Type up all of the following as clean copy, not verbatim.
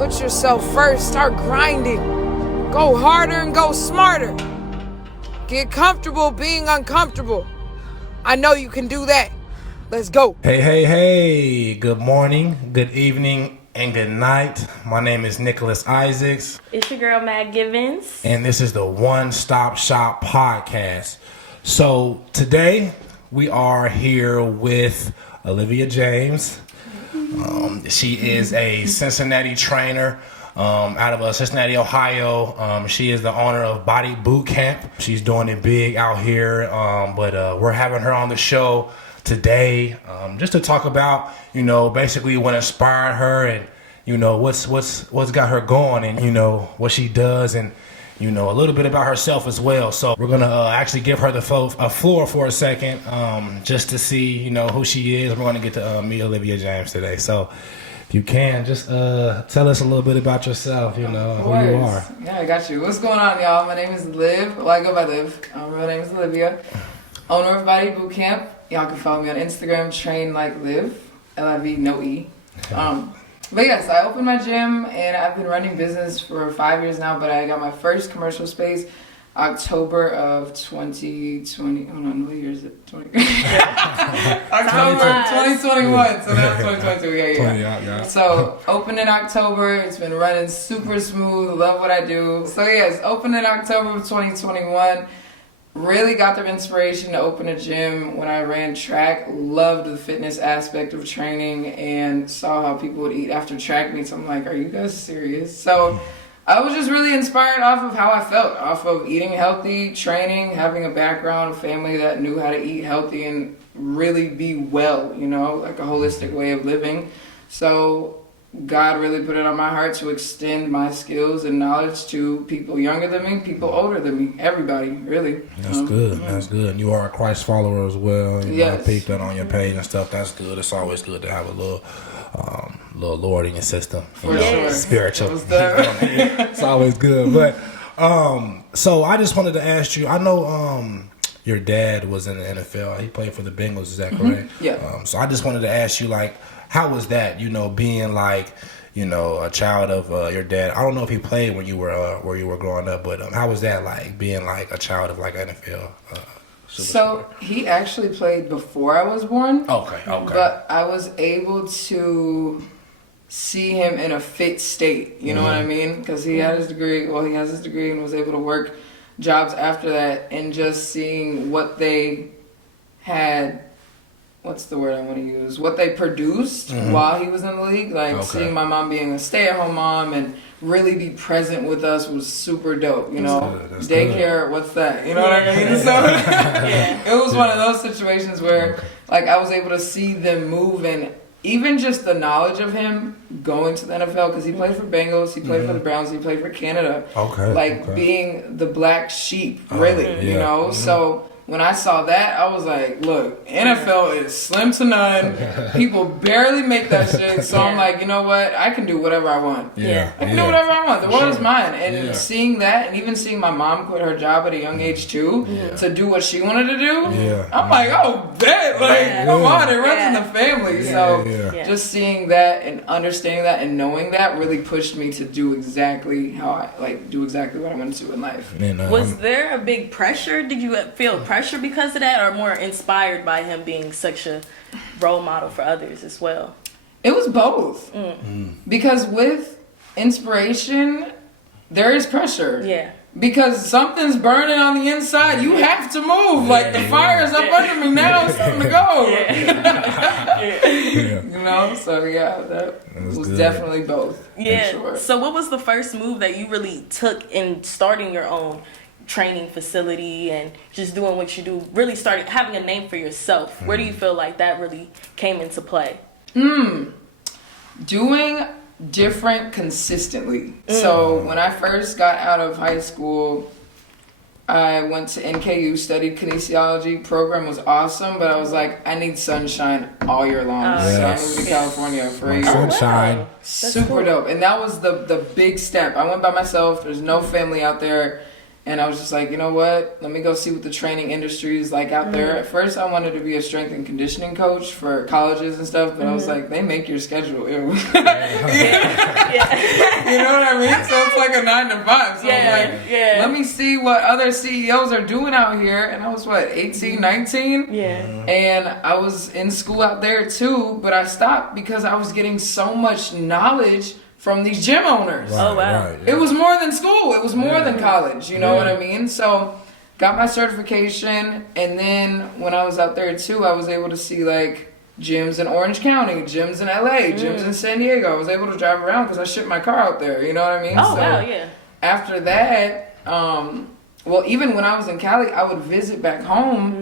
Put yourself first. Start grinding. Go harder and go smarter. Get comfortable being uncomfortable. I know you can do that. Let's go. Hey. Good morning, good evening, and good night. My name is Nicholas Isaacs. It's your girl, Matt Givens. And this is the One Stop Shop podcast. So today we are here with Olivia James. She is a Cincinnati trainer out of Cincinnati, Ohio. She is the owner of Body Boot Camp. She's doing it big out here, but we're having her on the show today just to talk about, basically what inspired her and, what's got her going and, what she does and, a little bit about herself as well. So we're going to actually give her the floor for a second just to see, who she is. We're going to get to meet Olivia James today. So if you can, just tell us a little bit about yourself, who you are. Yeah, I got you. What's going on, y'all? My name is Liv. Well, I go by Liv. My real name is Olivia. Owner of Body Boot Camp. Y'all can follow me on Instagram, train like Liv. L-I-V, no E. But yes, I opened my gym and I've been running business for 5 years now, but I got my first commercial space October of 2020. Hold on, what year is it? October 2021. So now 2022. Yeah. So opened in October. It's been running super smooth. Love what I do. So yes, opened in October of 2021. Really got the inspiration to open a gym when I ran track. Loved the fitness aspect of training and saw how people would eat after track meets. I'm like, are you guys serious? So I was just really inspired off of how I felt, off of eating healthy, training, having a background, a family that knew how to eat healthy and really be well, like a holistic way of living. So God really put it on my heart to extend my skills and knowledge to people younger than me, people older than me, everybody, really. That's good. Yeah. That's good. And you are a Christ follower as well. Yes. I peeped that on your page and stuff. That's good. It's always good to have a little Lord in your system. For sure. Spiritual. It's always good. But so I just wanted to ask you, I know your dad was in the NFL. He played for the Bengals, is that correct? Yeah. So I just wanted to ask you, how was that, being a child of your dad? I don't know if he played when you were growing up, but how was that being a child of NFL? So he actually played before I was born. Okay. But I was able to see him in a fit state. You know what I mean? Because he had his degree. Well, he has his degree and was able to work jobs after that, and just seeing what they had. What's the word I want to use? What they produced while he was in the league. Seeing my mom being a stay-at-home mom and really be present with us was super dope, That's Daycare, good. What's that? You know what I mean? So it was one of those situations where I was able to see them move, and even just the knowledge of him going to the NFL, because he played for Bengals, he played for the Browns, he played for Canada. Being the black sheep, really, So when I saw that, I was like, look, NFL is slim to none. People barely make that shit. So I'm like, you know what? I can do whatever I want. I can do whatever I want. The world is mine. And seeing that, and even seeing my mom quit her job at a young age too, to do what she wanted to do, I'm like, oh, bet. Come on, it runs in the family. So just seeing that and understanding that and knowing that really pushed me to do exactly how I, do exactly what I wanted to in life. Was there a big pressure? Did you feel pressure because of that, or more inspired by him being such a role model for others as well? It was both. Because with inspiration, there is pressure. Yeah. Because something's burning on the inside. You have to move. The fire's up under me now. It's time to go. So that was good. Definitely both. Yeah. Sure. So what was the first move that you really took in starting your own training facility and just doing what you do, really starting having a name for yourself? Where do you feel like that really came into play? Doing different consistently. So when I first got out of high school, I went to NKU, studied kinesiology. Program was awesome, but I was like, I need sunshine all year long. So I moved to California for a year. Sunshine. Wow. Super dope. And that was the big step. I went by myself. There's no family out there. And I was just like, you know what? Let me go see what the training industry is like out there. At first, I wanted to be a strength and conditioning coach for colleges and stuff, but I was like, they make your schedule. Ew. like a 9 to 5. So let me see what other CEOs are doing out here. And I was 18, 19? Yeah. And I was in school out there too, but I stopped because I was getting so much knowledge from these gym owners. Oh, wow. It was more than school. It was more than college. You know what I mean? So got my certification. And then when I was out there too, I was able to see like gyms in Orange County, gyms in LA, gyms in San Diego. I was able to drive around because I shipped my car out there. You know what I mean? Oh, so wow, yeah. after that, well, even when I was in Cali, I would visit back home,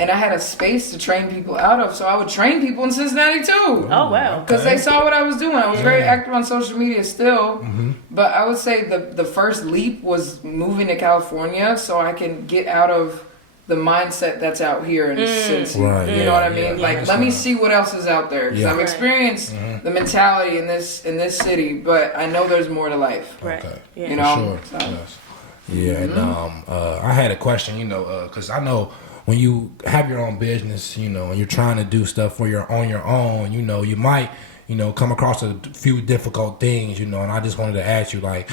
and I had a space to train people out of. So I would train people in Cincinnati too. Oh, wow. Because they saw what I was doing. I was very active on social media still. But I would say the first leap was moving to California so I can get out of the mindset that's out here in Cincy. Right, you know what I mean? Like, let me see what else is out there. Because I've experienced the mentality in this city, but I know there's more to life. Right. Okay. Yeah. You know? Sure. Yes. Yeah, and I had a question, because I know when you have your own business, and you're trying to do stuff on your own, you might, come across a few difficult things, and I just wanted to ask you, like,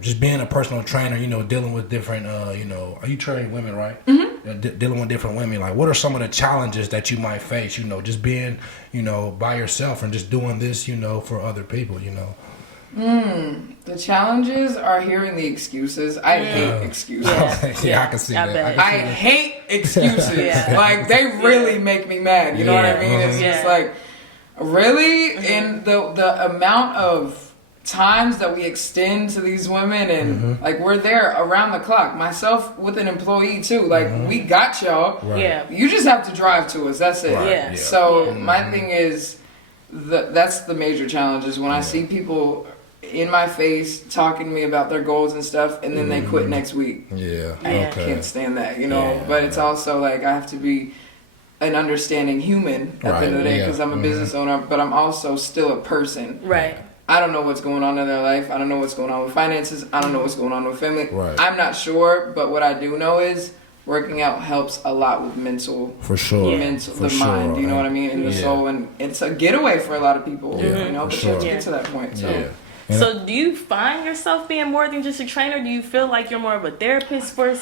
just being a personal trainer, dealing with different, are you training women, right? Mm-hmm. Dealing with different women, like, what are some of the challenges that you might face, just being, by yourself and just doing this, for other people, The challenges are hearing the excuses. I hate excuses. I can see that. I hate excuses. Like, they really make me mad. You know what I mean? It's just like, really? And the amount of times that we extend to these women, and like, we're there around the clock. Myself with an employee too. Like, we got y'all. Right. Yeah. You just have to drive to us. That's it. Right. Yeah. So my thing is, that's the major challenge is when I see people in my face talking to me about their goals and stuff, and then they quit next week. I can't stand that, but it's also like I have to be an understanding human at the end of the day, because I'm a business owner, but I'm also still a person. Right. I don't know what's going on in their life. I don't know what's going on with finances. I don't know what's going on with family. Right. I'm not sure, but what I do know is working out helps a lot with mental. For sure. Mind, you know what I mean? And the soul, and it's a getaway for a lot of people, but you have to get to that point. So do you find yourself being more than just a trainer? Do you feel like you're more of a therapist for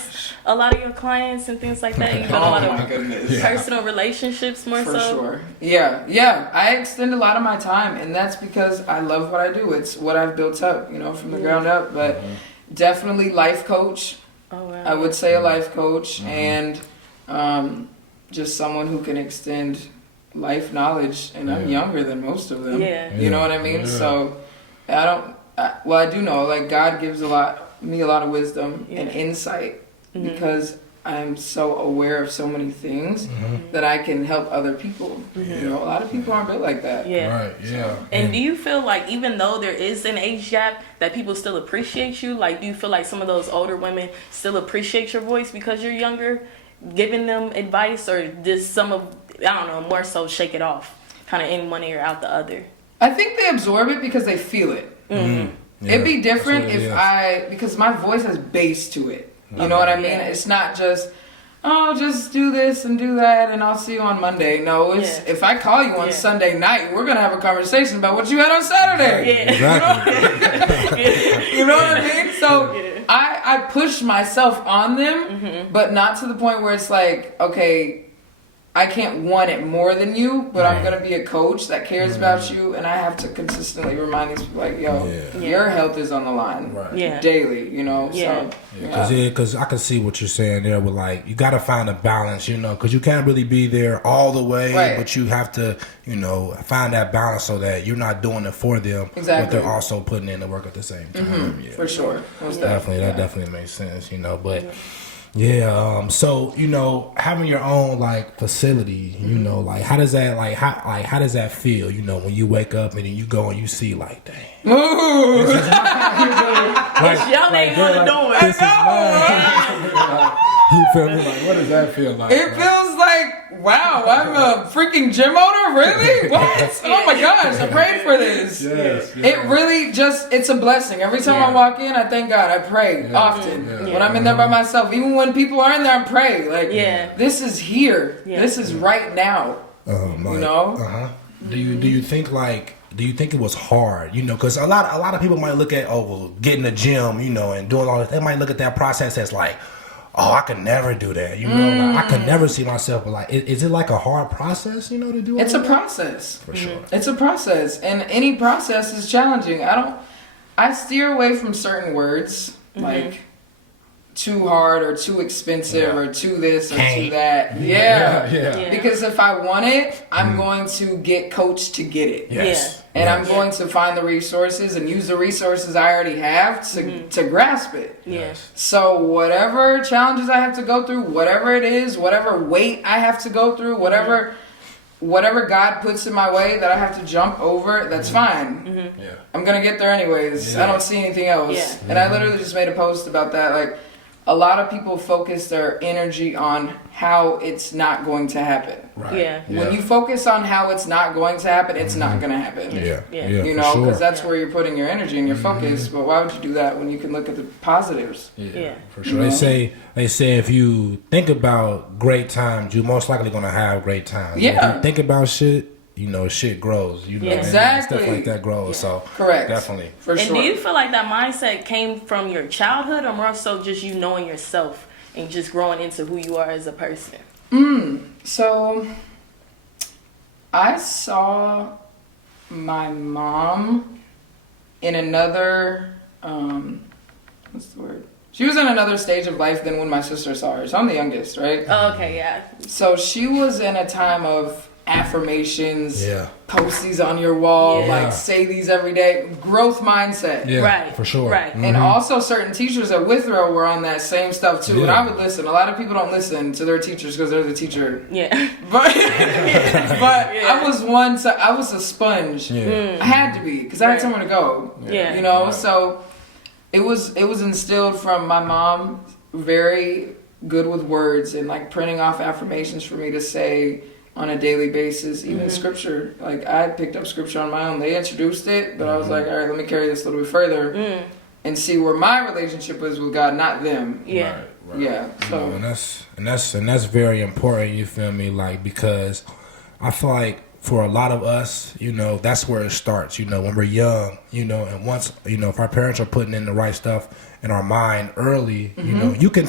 a lot of your clients and things like that? You build a lot of personal relationships more for so? Sure. Yeah. I extend a lot of my time, and that's because I love what I do. It's what I've built up, from the ground up. But definitely life coach. Oh, wow. I would say a life coach, and just someone who can extend life knowledge. And I'm younger than most of them. You know what I mean? So I do know, like, God gives me a lot of wisdom and insight, because I'm so aware of so many things that I can help other people. A lot of people aren't built like that. Right, And do you feel like, even though there is an age gap, that people still appreciate you? Like, do you feel like some of those older women still appreciate your voice because you're younger, giving them advice, or just some of, I don't know, more so shake it off, kind of in one ear out the other? I think they absorb it because they feel it. It'd be different because my voice has bass to it. You know what I mean? It's not just, just do this and do that and I'll see you on Monday. No, it's if I call you on Sunday night, we're going to have a conversation about what you had on Saturday. Exactly. You know what I mean? So I push myself on them, but not to the point where it's like, okay, I can't want it more than you, but I'm going to be a coach that cares about you, and I have to consistently remind these people, like, your health is on the line daily, so. Because I can see what you're saying there with, like, you got to find a balance, because you can't really be there all the way, but you have to, find that balance so that you're not doing it for them, but they're also putting in the work at the same time. For sure. Most definitely. That definitely makes sense, but... so having your own like facility, like how does that how does that feel? When you wake up and then you go and you see like, dang, it's your name on the door. You feel me? Like, what does that feel like? It feels like, wow, I'm a freaking gym owner? Really? What? Oh my gosh, I prayed for this. It really it's a blessing. Every time I walk in, I thank God. I pray often. When I'm in there by myself, even when people aren't in there, I pray. Like, this is here. This is right now. Do you think like do you think it was hard? You know, because a lot of people might look at, getting the gym, you know, and doing all this. They might look at that process as like, oh, I could never do that. You know, like, I could never see myself. But like, is it like a hard process, you know, to do? It's a process. For sure. It's a process, and any process is challenging. I steer away from certain words like too hard or too expensive or too this or too that. Yeah. Because if I want it, I'm going to get coached to get it. Yes. And I'm going to find the resources and use the resources I already have to grasp it. Yes. So whatever challenges I have to go through, whatever it is, whatever weight I have to go through, whatever God puts in my way that I have to jump over, that's fine. Yeah. I'm going to get there anyways. I don't see anything else. Yeah. And I literally just made a post about that. Like, a lot of people focus their energy on how it's not going to happen. Right. Yeah. When you focus on how it's not going to happen, it's not going to happen. Yeah. You know, because that's where you're putting your energy and your focus. But why would you do that when you can look at the positives? Yeah. For sure. They say if you think about great times, you're most likely going to have great times. Yeah. If you think about shit, you know, shit grows. You know, Exactly. and stuff like that grows. So Correct. Definitely. For And sure. do you feel like that mindset came from your childhood, or more so just you knowing yourself and just growing into who you are as a person? So, I saw my mom in another, what's the word? She was in another stage of life than when my sister saw her. So I'm the youngest, right? Oh, okay, yeah. So she was in a time of affirmations, Yeah. post these on your wall, Yeah. like say these every day, growth mindset. Yeah. Right. For sure. Right. And also certain teachers at Withrow were on that same stuff too. And Yeah. I would listen. A lot of people don't listen to their teachers because they're the teacher. Yeah. But I was I was a sponge. Yeah. I had to be because I had somewhere to go. Yeah. You know, so it was instilled from my mom, very good with words and like printing off affirmations for me to say on a daily basis. Even scripture, like I picked up scripture on my own. They introduced it, but I was like, all right, let me carry this a little bit further and see where my relationship is with God, not them. Yeah. Right. Yeah. So You know, and that's very important. You feel me? Like, because I feel like for a lot of us, you know, that's where it starts. You know, when we're young, you know, and once, you know, if our parents are putting in the right stuff in our mind early, you know, you can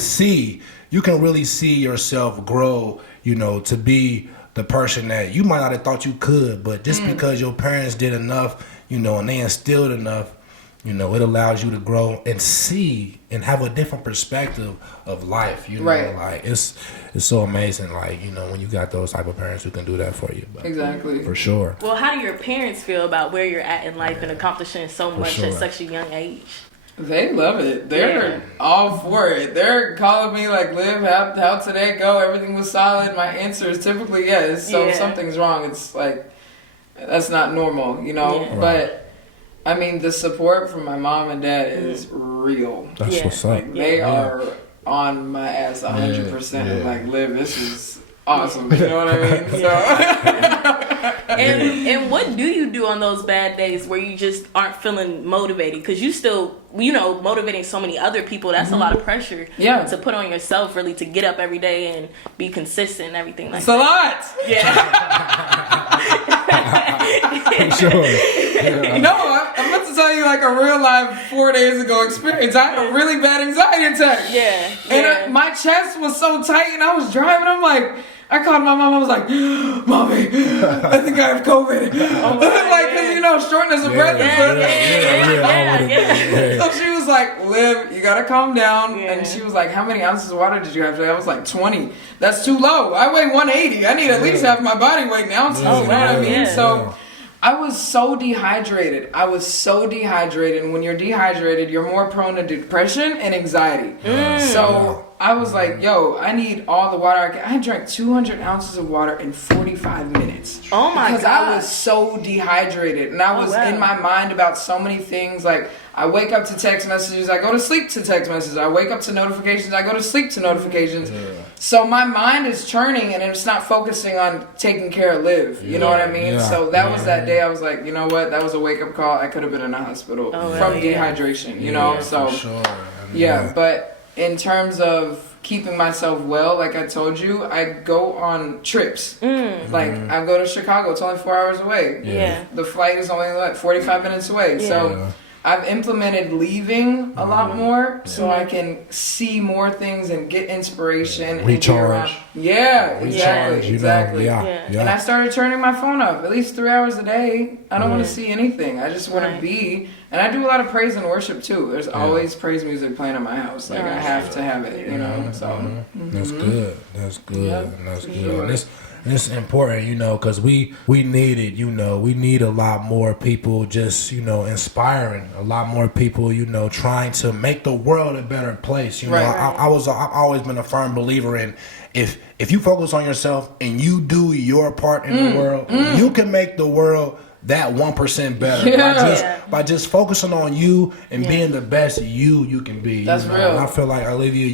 really see yourself grow. You know, to be the person that you might not have thought you could, but just because your parents did enough, you know, and they instilled enough, you know, it allows you to grow and see and have a different perspective of life. You know, Right. like it's so amazing. Like, you know, when you got those type of parents who can do that for you. But exactly. for sure. Well, how do your parents feel about where you're at in life and accomplishing so much sure. at such a young age? They love it. They're all for it. They're calling me like, Liv, how today go? Everything was solid. My answer is typically yes. So if something's wrong, it's like, that's not normal, you know? Yeah. But, I mean, the support from my mom and dad is real. That's what's up. Like, they are on my ass 100%. And like, Liv, this is awesome. You know what I mean? So. And what do you do on those bad days where you just aren't feeling motivated? Because you still, you know, motivating so many other people, that's a lot of pressure to put on yourself, really, to get up every day and be consistent and everything like It's that. a lot. For sure. Yeah. No, I'm about to tell you like a real life 4 days ago experience. I had a really bad anxiety attack. And my chest was so tight and I was driving. I'm like, I called my mom. I was like, Mommy, I think I have COVID. Like, because, you know, shortness of breath. So she was like, Liv, you got to calm down. And she was like, how many ounces of water did you have today? I was like, 20. That's too low. I weigh 180. I need at least half my body weight in ounces. You know what I mean? So I was so dehydrated. And when you're dehydrated, you're more prone to depression and anxiety. So I was like, yo, I need all the water I can. I drank 200 ounces of water in 45 minutes. Oh my God. Because I was so dehydrated. And I was in my mind about so many things. Like, I wake up to text messages. I go to sleep to text messages. I wake up to notifications. I go to sleep to notifications. So my mind is churning and it's not focusing on taking care of Liv. You know what I mean? So that was that day I was like, you know what? That was a wake up call. I could have been in the hospital from dehydration, you know? So, but in terms of keeping myself well, like I told you, I go on trips. Like I go to Chicago, it's only 4 hours away. Yeah. The flight is only like 45 minutes away. Yeah. So I've implemented leaving a lot more so I can see more things and get inspiration. And be around. Yeah, exactly. Exactly. And I started turning my phone up at least 3 hours a day. I don't want to see anything. I just want to be. And I do a lot of praise and worship too. There's always praise music playing in my house. Like I have to have it, you know. So that's good. That's good. That's good. And it's important, you know, because we need it, you know. We need a lot more people just, you know, inspiring. A lot more people, you know, trying to make the world a better place. You know, I've always been a firm believer in if you focus on yourself and you do your part in the world, you can make the world that 1% better by just focusing on you and being the best you can be. That's real. And I feel like Olivia,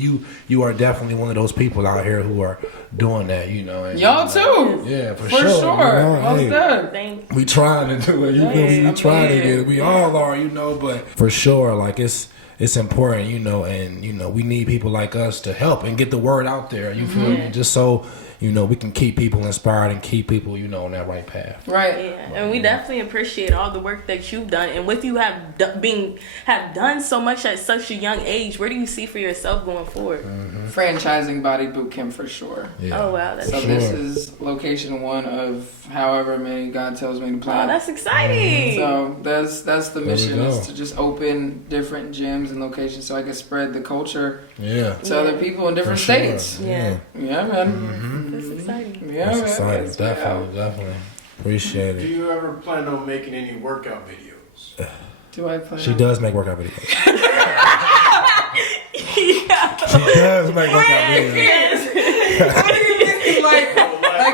you are definitely one of those people out here who are doing that. You know, and, y'all too. Yeah, for sure. You know, Most good. Thank you. We trying to do it. You feel me? We trying to get it. We all are. You know, but for sure, like it's important. You know, and you know we need people like us to help and get the word out there. You feel me? Just so. You know, we can keep people inspired and keep people, you know, on that right path. Right. Yeah, and we definitely appreciate all the work that you've done. And with you have done so much at such a young age, where do you see for yourself going forward? Franchising Body Boot Camp for sure. Yeah. Oh, wow. That's So this is location 1 of however many God tells me to plan. Oh, that's exciting. So that's the mission, is go. to just open different gyms and locations so I can spread the culture to other people in different states. Yeah. Yeah, man. That's exciting. Yeah, That's man. exciting. Definitely. Appreciate Do it. you ever plan on making any workout videos? Do I plan? She does make workout videos. She Yeah. does make workout videos. What do you mean? Like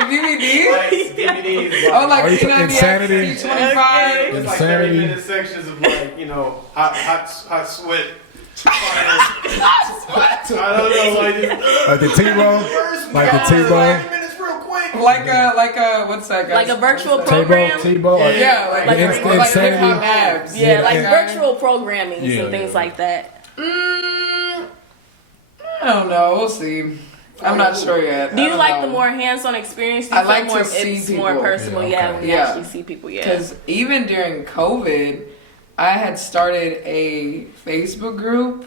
DVDs? Like DVDs. Oh, like Are you P90X, Insanity? P25? It's like Insanity. 30-minute sections of like, you know, hot sweat. I don't know, Like the T-Bone? Like the T-Bone? 5 minutes real quick. Like a what's that guy? Like a virtual What's that? program? T-Bone? Yeah, like Insanity. hip-hop abs. Yeah, like Okay. virtual programming and things like that. I don't know. We'll see. I'm not sure yet. Do you I like don't the know. more hands-on experience? Do you I feel like more to see it's people. more personal, when you Yeah. actually see people, Because even during COVID, I had started a Facebook group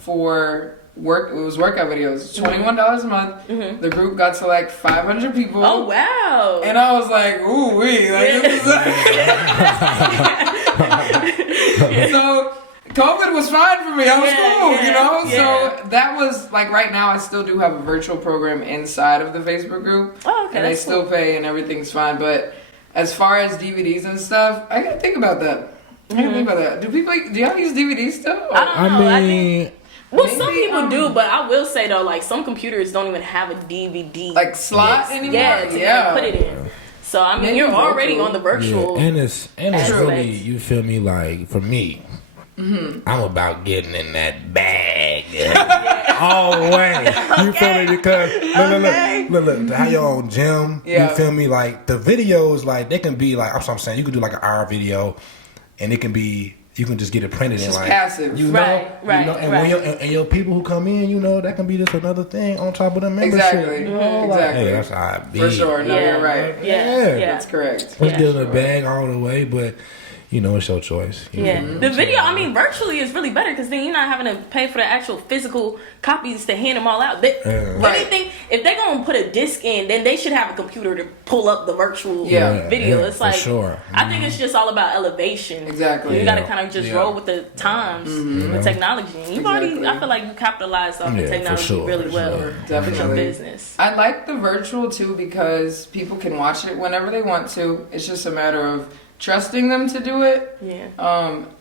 for work. It was workout videos. $21 a month. The group got to like 500 people. Oh, wow. And I was like, ooh wee, like this is so COVID was fine for me. I was cool, you know? So that was like right now I still do have a virtual program inside of the Facebook group. Oh, okay. And they That's still pay and everything's fine. But as far as DVDs and stuff, I gotta think about that. Do y'all use DVDs still? I don't know. I mean, Well, some maybe, people do, but I will say though, like some computers don't even have a DVD Like slot anymore? Yeah, to even put it in. So I mean, Maybe you're already virtual. on the virtual. and it's aspect. really, you feel me, like for me, I'm about getting in that bag all the way. You feel me? Because look, to have your own gym, you feel me? Like the videos, like they can be like, I'm saying, you can do like an hour video, and it can be. You can just get it printed It's and just like passive. you know, Right, you know, and when and your people who come in, you know, that can be just another thing on top of the membership. Exactly. You know, like, Exactly. hey, that's how I be. For sure. No, you're right. Yeah. That's correct. Let's get in the bag all the way, but you know, it's your choice. You Yeah, know? the video. I mean, virtually is really better because then you're not having to pay for the actual physical copies to hand them all out. Anything, if they're gonna put a disc in, then they should have a computer to pull up the virtual video. Yeah, it's like, sure. I think it's just all about elevation. Exactly. You got to kind of just roll with the times, with technology. And you've already, I feel like you capitalized off the technology really well with your Definitely. business. I like the virtual too because people can watch it whenever they want to. It's just a matter of trusting them to do it. Yeah.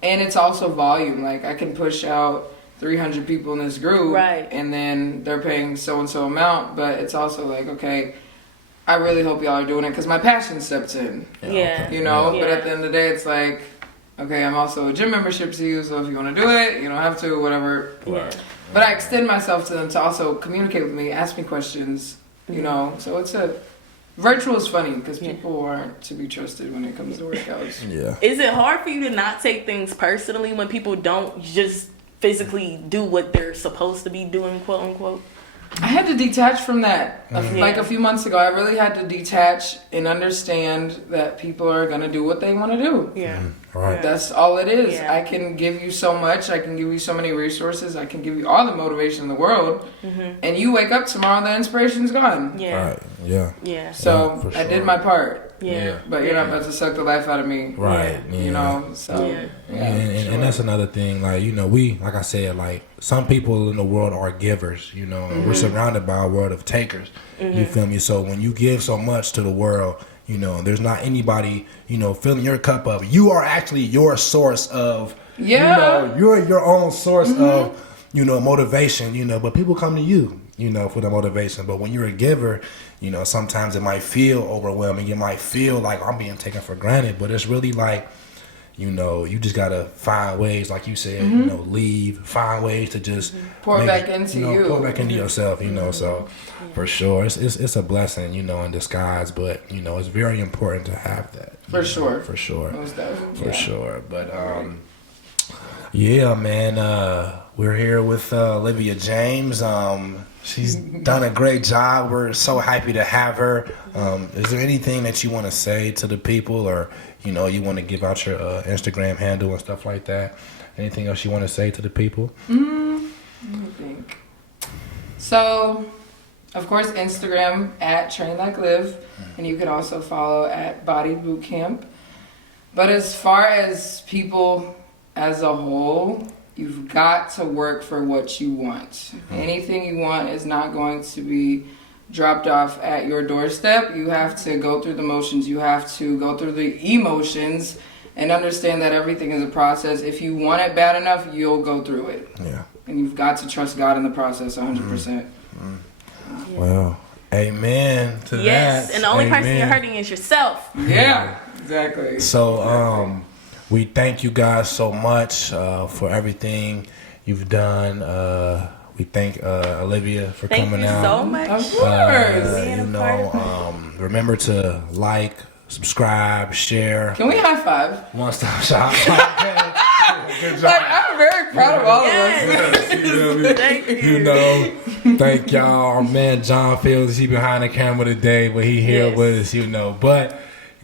And it's also volume. Like I can push out 300 people in this group, Right. and then they're paying so and so amount. But it's also like, okay, I really hope y'all are doing it because my passion steps in. Yeah. You know. Yeah. But at the end of the day, it's like, okay, I'm also a gym membership to you, so if you want to do it, you don't have to, whatever. Yeah. But I extend myself to them to also communicate with me, ask me questions, you know. So it's virtual is funny because people aren't to be trusted when it comes to workouts. Yeah. Is it hard for you to not take things personally when people don't just physically do what they're supposed to be doing, quote unquote? I had to detach from that. Like a few months ago, I really had to detach and understand that people are going to do what they want to do. Yeah. Right. That's all it is. Yeah. I can give you so much. I can give you so many resources. I can give you all the motivation in the world. And you wake up tomorrow, the inspiration's gone. Yeah. Right. Yeah. Yeah. So for I did sure. my part. Yeah. But you're not about to suck the life out of me. Right. You know, so. Yeah. And that's another thing, like, you know, we, like I said, like, some people in the world are givers, you know, and we're surrounded by a world of takers, you feel me? So when you give so much to the world, you know, there's not anybody, you know, filling your cup up. You are actually your source of, you know, you're your own source of, you know, motivation, you know, but people come to you, you know, for the motivation. But when you're a giver, you know, sometimes it might feel overwhelming. It might feel like I'm being taken for granted, but it's really like, you know, you just gotta find ways, like you said, you know, find ways to just pour back into you. Pour back into yourself, you know. So for sure, it's a blessing, you know, in disguise. But you know, it's very important to have that. For sure. For sure. Most definitely. For sure. But yeah, man, we're here with Olivia James. She's done a great job. We're so happy to have her. Is there anything that you want to say to the people, or you know, you want to give out your Instagram handle and stuff like that? Anything else you want to say to the people? Let me think. So, of course, Instagram at Train Like Live, and you can also follow at Body Boot Camp. But as far as people as a whole, you've got to work for what you want. Anything you want is not going to be dropped off at your doorstep. You have to go through the motions. You have to go through the emotions and understand that everything is a process. If you want it bad enough, you'll go through it. Yeah. And you've got to trust God in the process 100%. Well, amen to that. Yes, and the only person you're hurting is yourself. Yeah, exactly. So, we thank you guys so much for everything you've done. We thank Olivia for coming out. Thank you so much. Of course. You know, remember to like, subscribe, share. Can we high five? One Stop Shop Podcast. Good job. Like, I'm very proud of all of us. Thank you. You know, thank y'all. Our man John Fields, he behind the camera today, but he here with us, you know. But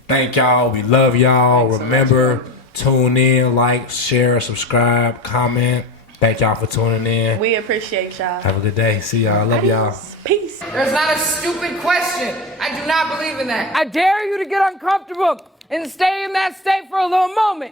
thank y'all. We love y'all. Thanks so Remember, much, tune in, like, share, subscribe, comment. Thank y'all for tuning in. We appreciate y'all. Have a good day. See y'all. Love y'all. Peace. There's not a stupid question. I do not believe in that. I dare you to get uncomfortable and stay in that state for a little moment.